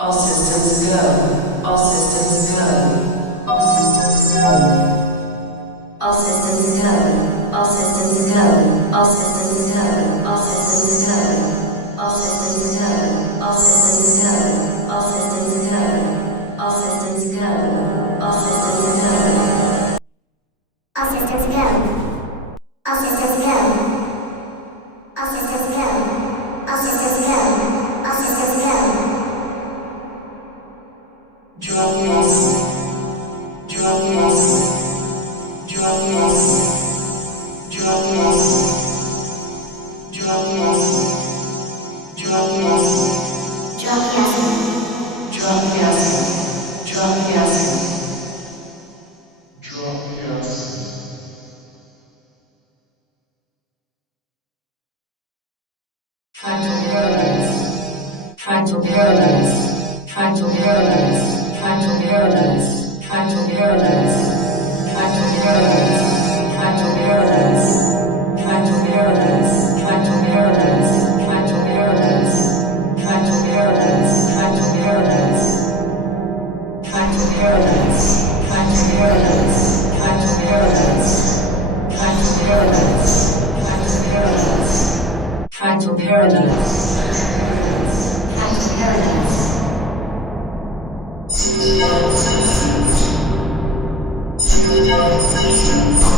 All systems go. All systems go. All systems go. All systems go. All systems go. All systems go. All systems go. All systems go. All systems go. All systems go. All systems go. All systems go. All systems go. All systems go. All systems go. All systems go. Fractal paradise, fractal paradise, fractal paradise, fractal paradise, fractal paradise, fractal paradise, fractal paradise, fractal paradise, fractal paradise, fractal paradise, fractal paradise, fractal paradise, fractal paradise, fractal paradise, fractal paradise, fractal paradise, fractal paradise. Paradise.